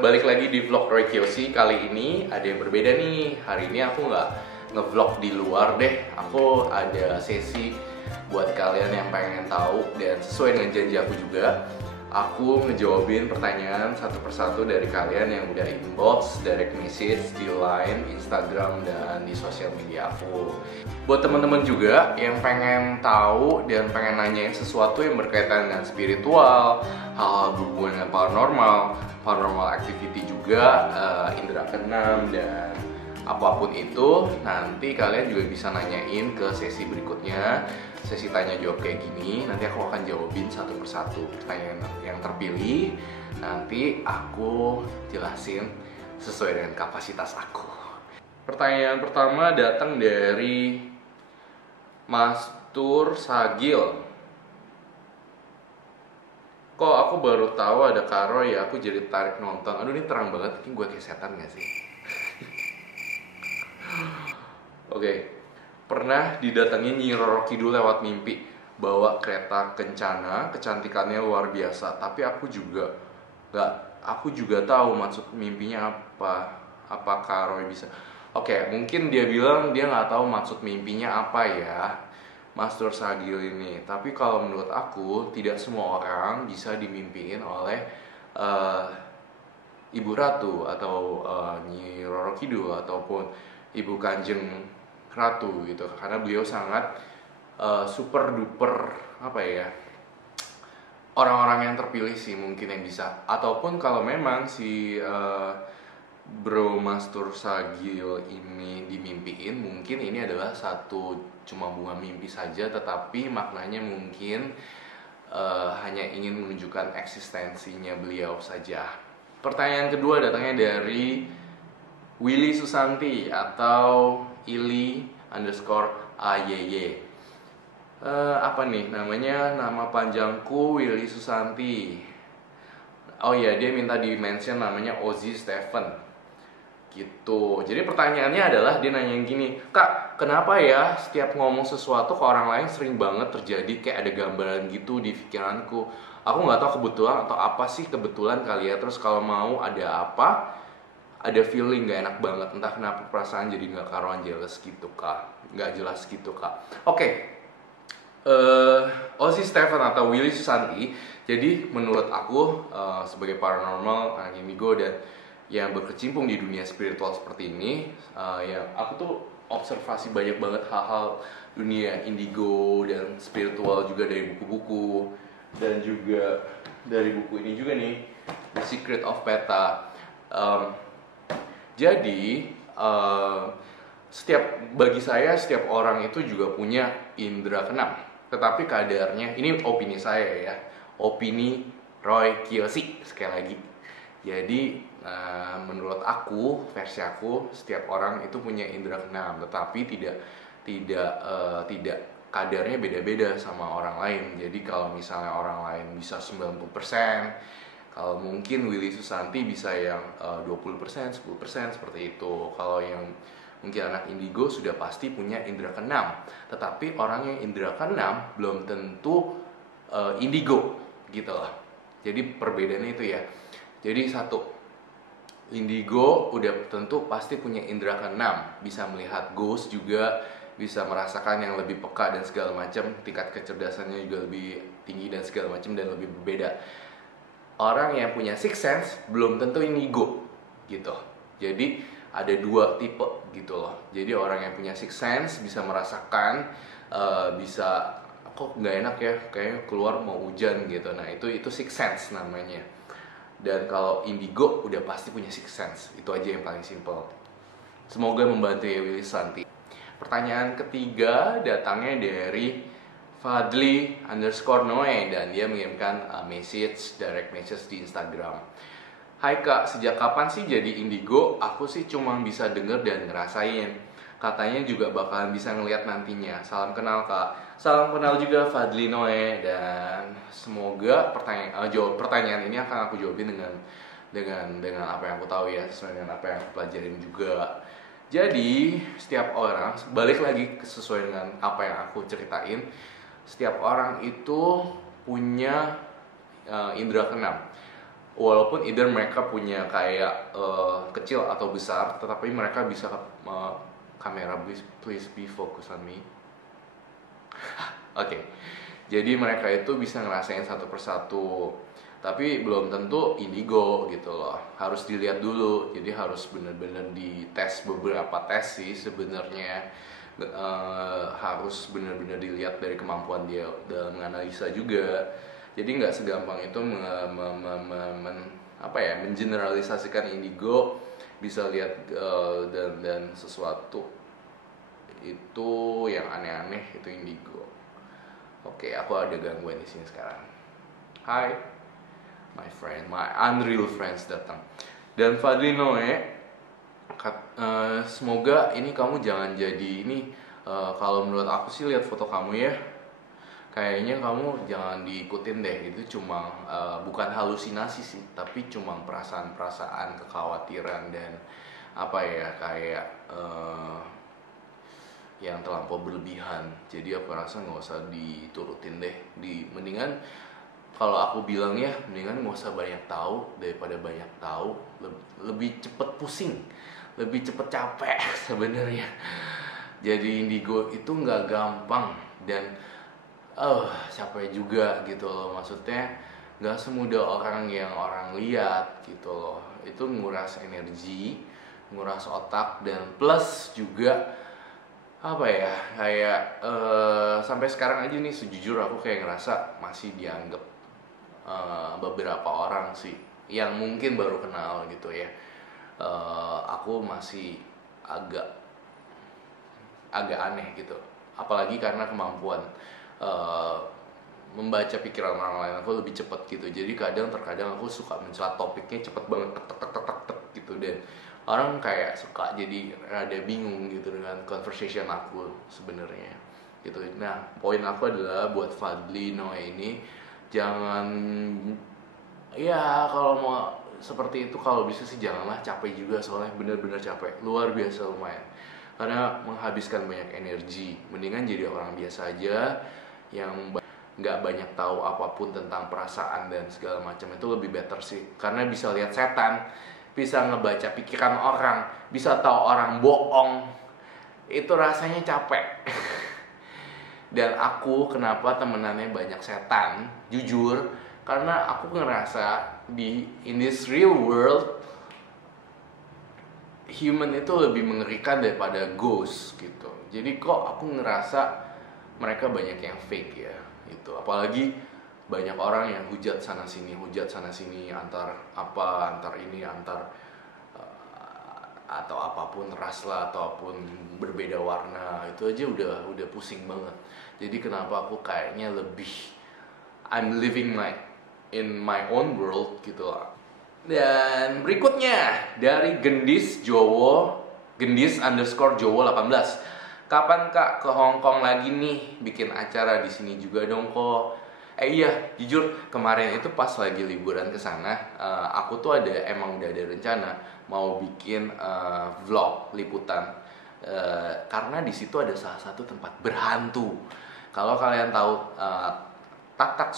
balik lagi di vlog Roy Kiyoshi. Kali ini ada yang berbeda nih. Hari ini aku nggak ngevlog di luar deh. Aku ada sesi buat kalian yang pengen tahu, dan sesuai dengan janji aku juga, aku ngejawabin pertanyaan satu persatu dari kalian yang udah inbox, direct message di Line, Instagram, dan di sosial media aku. Buat teman-teman juga yang pengen tahu dan pengen nanyain sesuatu yang berkaitan dengan spiritual, hal-hal berhubungan dengan paranormal activity juga, indera keenam, dan apapun itu, nanti kalian juga bisa nanyain ke sesi berikutnya. Sesi tanya jawab kayak gini, nanti aku akan jawabin satu persatu pertanyaan yang terpilih. Nanti aku jelasin sesuai dengan kapasitas aku. Pertanyaan pertama datang dari Mastur Sagil. Kok aku baru tahu ada Karo ya, aku jadi tarik nonton. Aduh, ini terang banget, ini gue kayak setan gak sih? Oke. Pernah didatengin Nyi Roro Kidul lewat mimpi, bawa kereta kencana, kecantikannya luar biasa. Tapi aku juga tahu maksud mimpinya apa. Apakah Roy bisa? Oke, mungkin dia bilang dia nggak tahu maksud mimpinya apa ya, Master Sagil ini. Tapi kalau menurut aku, tidak semua orang bisa dimimpiin oleh Ibu Ratu atau Nyi Roro Kidul ataupun Ibu Kanjeng Ratu gitu, karena beliau sangat super duper orang-orang yang terpilih sih mungkin yang bisa. Ataupun kalau memang si Bro Mastur Sagil ini dimimpiin, mungkin ini adalah satu cuma bunga mimpi saja, tetapi maknanya mungkin hanya ingin menunjukkan eksistensinya beliau saja. Pertanyaan kedua datangnya dari Willy Susanti atau Ili_AYY. Apa nih namanya? Nama panjangku Willy Susanti. Oh iya, dia minta di-mention namanya Ozzy Stephen gitu. Jadi pertanyaannya adalah, dia nanya yang gini, Kak, kenapa ya setiap ngomong sesuatu ke orang lain sering banget terjadi kayak ada gambaran gitu di pikiranku. Aku nggak tahu kebetulan atau apa sih kebetulan kali ya. Terus kalau mau ada apa, ada feeling gak enak banget, entah kenapa perasaan jadi gak karuan, jealous gitu kak, gak jelas gitu kak. Oke. Ozzy Stephen atau Willy Susanti. Jadi menurut aku sebagai paranormal, anak indigo, dan yang berkecimpung di dunia spiritual seperti ini, yang aku tuh observasi banyak banget hal-hal dunia indigo dan spiritual juga dari buku-buku, dan juga dari buku ini juga nih, The Secret of Peta. Jadi bagi saya setiap orang itu juga punya indera keenam, tetapi kadarnya, ini opini saya ya, opini Roy Kiyoshi sekali lagi. Jadi menurut aku, versi aku, setiap orang itu punya indera keenam, tetapi tidak kadarnya beda-beda sama orang lain. Jadi kalau misalnya orang lain bisa 90%, kalau mungkin Willy Susanti bisa yang 20%, 10% seperti itu. Kalau yang mungkin anak indigo sudah pasti punya indera keenam. Tetapi orang yang indera keenam belum tentu indigo gitu lah. Jadi perbedaannya itu ya. Jadi satu, indigo udah tentu pasti punya indera keenam, bisa melihat ghost juga, bisa merasakan yang lebih peka dan segala macam, tingkat kecerdasannya juga lebih tinggi dan segala macam, dan lebih berbeda. Orang yang punya sixth sense belum tentu indigo gitu. Jadi ada dua tipe gitu loh. Jadi orang yang punya sixth sense bisa merasakan, bisa kok nggak enak ya, kayaknya keluar mau hujan gitu. Nah itu sixth sense namanya. Dan kalau indigo udah pasti punya sixth sense. Itu aja yang paling simple. Semoga membantu ya Willy Santi. Pertanyaan ketiga datangnya dari Fadli_Noe, dan dia mengirimkan direct message di Instagram. Hai kak, sejak kapan sih jadi indigo? Aku sih cuma bisa denger dan ngerasain. Katanya juga bakalan bisa ngeliat nantinya. Salam kenal kak. Salam kenal juga Fadli Noe, dan semoga pertanyaan ini akan aku jawabin dengan apa yang aku tahu ya, sesuai dengan apa yang aku pelajarin juga. Jadi setiap orang, balik lagi sesuai dengan apa yang aku ceritain, setiap orang itu punya indera keenam. walaupun either mereka punya kayak kecil atau besar, tetapi mereka bisa kamera, please be focus on me. Oke. Jadi mereka itu bisa ngerasain satu persatu, tapi belum tentu indigo gitu loh. Harus dilihat dulu. Jadi harus benar-benar dites beberapa tes sih sebenarnya. Harus benar-benar dilihat dari kemampuan dia dalam menganalisa juga. Jadi nggak segampang itu mengeneralisasikan indigo. Bisa lihat dan sesuatu itu yang aneh-aneh itu indigo. Oke, aku ada gangguan di sini sekarang. Hai, my friend, my unreal friends datang. Dan Fadli Noe, semoga ini kamu jangan jadi ini. Kalau menurut aku sih lihat foto kamu ya, kayaknya kamu jangan diikutin deh. Itu cuma bukan halusinasi sih, tapi cuma perasaan-perasaan, kekhawatiran dan kayak yang terlampau berlebihan. Jadi aku rasa nggak usah diturutin deh. Mendingan kalau aku bilang ya, mendingan nggak usah banyak tahu daripada banyak tahu. Lebih cepet pusing, lebih cepet capek sebenarnya. Jadi indigo itu nggak gampang dan capek juga gitu loh. Maksudnya nggak semudah orang yang orang lihat gitu loh. Itu nguras energi, nguras otak, dan plus juga kayak sampai sekarang aja nih sejujur aku kayak ngerasa masih dianggap beberapa orang sih yang mungkin baru kenal gitu ya, aku masih agak aneh gitu, apalagi karena kemampuan membaca pikiran orang lain aku lebih cepat gitu. Jadi terkadang aku suka mencela topiknya cepet banget, tek gitu, dan orang kayak suka jadi rada bingung gitu dengan conversation aku sebenarnya gitu. Nah, poin aku adalah buat Fadli Noe ini, jangan, ya kalau mau seperti itu, kalau bisa sih janganlah capek juga, soalnya benar-benar capek, luar biasa lumayan, karena menghabiskan banyak energi. Mendingan jadi orang biasa aja yang nggak banyak tahu apapun tentang perasaan dan segala macam, itu lebih better sih, karena bisa lihat setan, bisa ngebaca pikiran orang, bisa tahu orang bohong. Itu rasanya capek. Dan aku kenapa temenannya banyak setan, jujur, karena aku ngerasa in this real world, human itu lebih mengerikan daripada ghost gitu. Jadi kok aku ngerasa mereka banyak yang fake ya gitu. Apalagi banyak orang yang hujat sana sini antar ini atau apapun ras lah, ataupun berbeda warna, itu aja udah pusing banget. Jadi kenapa aku kayaknya lebih I'm living in my own world gitu lah. Dan berikutnya dari Gendis _Jowo 18. Kapan Kak ke Hong Kong lagi nih? Bikin acara di sini juga dong kok. Iya, jujur kemarin itu pas lagi liburan ke sana, aku tuh emang udah ada rencana mau bikin vlog liputan, karena di situ ada salah satu tempat berhantu. Kalau kalian tahu Tatat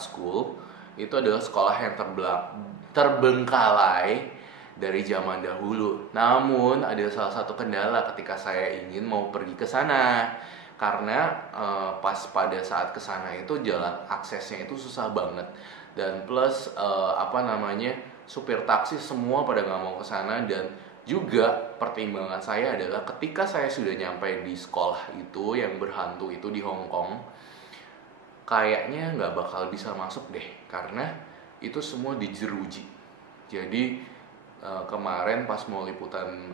School itu adalah sekolah yang terbengkalai dari zaman dahulu. Namun ada salah satu kendala ketika saya ingin mau pergi ke sana, karena pas pada saat ke sana itu jalan aksesnya itu susah banget, dan plus supir taksi semua pada nggak mau ke sana. Dan juga pertimbangan saya adalah ketika saya sudah nyampe di sekolah itu yang berhantu itu di Hong Kong, kayaknya nggak bakal bisa masuk deh, karena itu semua dijeruji. Jadi kemarin pas mau liputan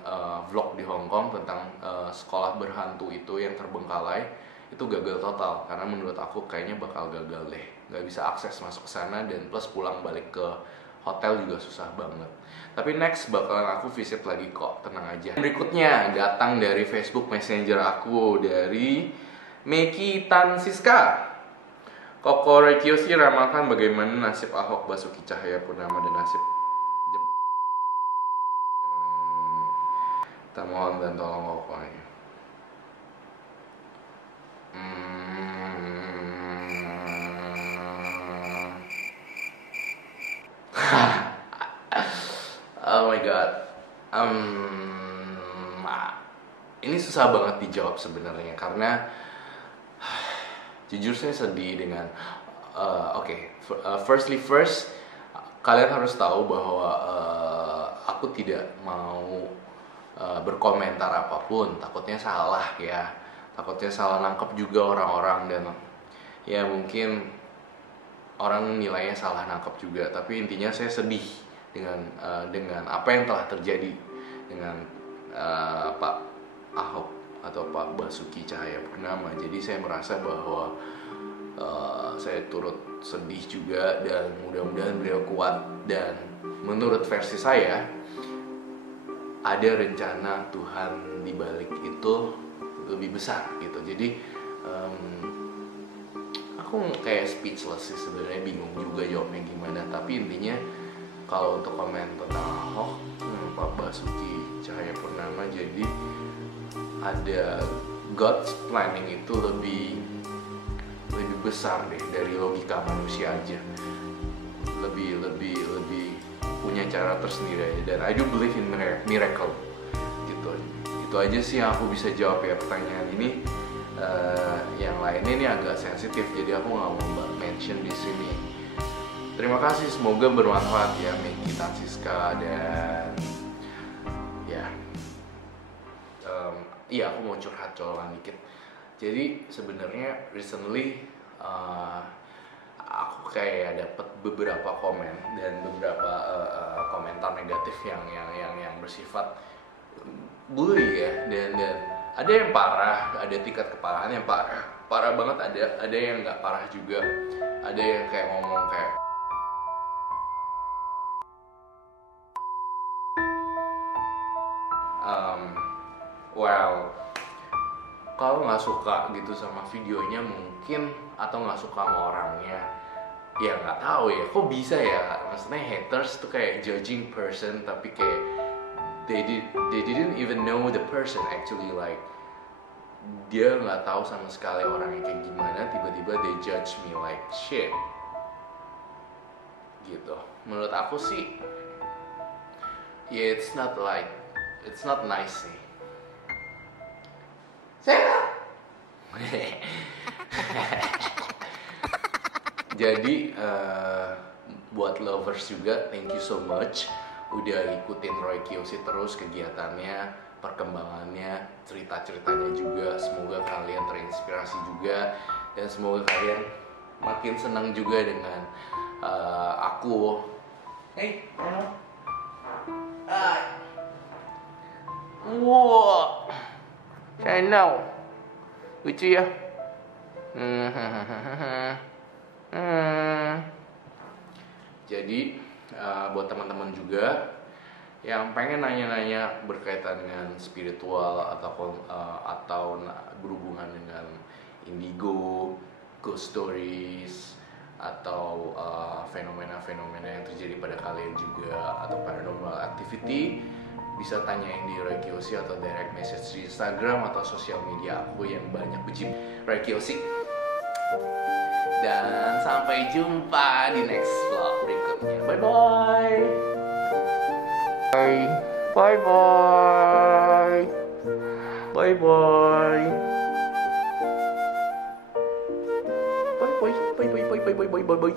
vlog di Hong Kong tentang sekolah berhantu itu yang terbengkalai, itu gagal total, karena menurut aku kayaknya bakal gagal deh, nggak bisa akses masuk ke sana, dan plus pulang balik ke hotel juga susah banget. Tapi next bakalan aku visit lagi kok, tenang aja. Berikutnya datang dari Facebook Messenger aku, dari Meki Tan Siska. Koko Rekiyoshi ramalkan bagaimana nasib Ahok Basuki Cahayapurnama dan nasib kita mohon dan tolong pokoknya. my god. Ini susah banget dijawab sebenarnya karena jujur saya sedih dengan firstly first, kalian harus tahu bahwa aku tidak mau berkomentar apapun, takutnya salah ya, takutnya salah nangkep juga orang-orang, dan ya mungkin orang nilainya salah nangkep juga. Tapi intinya saya sedih dengan apa yang telah terjadi dengan Pak Ahok atau Pak Basuki Cahayapurnama. Jadi saya merasa bahwa saya turut sedih juga, dan mudah-mudahan beliau kuat. Dan menurut versi saya ada rencana Tuhan di balik itu lebih besar gitu. Jadi aku kayak speechless sih sebenarnya, bingung juga jawabnya gimana. Tapi intinya kalau untuk komen tentang Ahok, Pak Basuki Cahayapurnama, jadi ada God's planning itu lebih besar deh dari logika manusia aja, lebih punya cara tersendiri aja. Dan I do believe in miracle gitu. Itu aja sih yang aku bisa jawab ya pertanyaan ini. Yang lainnya ini agak sensitif, jadi aku nggak mau mention di sini. Terima kasih, semoga bermanfaat ya Megi Tansiska. Dan aku mau curhat colokan dikit. Jadi sebenarnya recently aku kayak dapet beberapa komen dan beberapa komentar negatif yang bersifat bully ya, dan ada yang parah, ada tingkat keparahan yang parah banget, ada yang nggak parah juga, ada yang kayak ngomong kayak kalau nggak suka gitu sama videonya mungkin, atau nggak suka sama orangnya, ya nggak tahu ya, kok bisa ya, maksudnya haters tuh kayak judging person, tapi kayak they didn't even know the person actually, like dia nggak tahu sama sekali orangnya kayak gimana, tiba-tiba they judge me like shit gitu. Menurut aku sih ya it's not nice sih. Jadi buat lovers juga, thank you so much udah ikutin Roy Kiyoshi terus kegiatannya, perkembangannya, cerita-ceritanya juga. Semoga kalian terinspirasi juga, dan semoga kalian makin senang juga dengan aku. Wow, channel lucu ya. Jadi buat teman-teman juga yang pengen nanya-nanya berkaitan dengan spiritual atau berhubungan dengan indigo, ghost stories, atau fenomena-fenomena yang terjadi pada kalian juga, atau paranormal activity, bisa tanyain di Roy Kiyoshi atau direct message di Instagram atau sosial media aku yang banyak bejib Roy Kiyoshi. Dan sampai jumpa di next vlog berikutnya. Bye bye. Bye bye. Bye bye. Bye bye bye bye bye bye bye bye bye bye bye bye.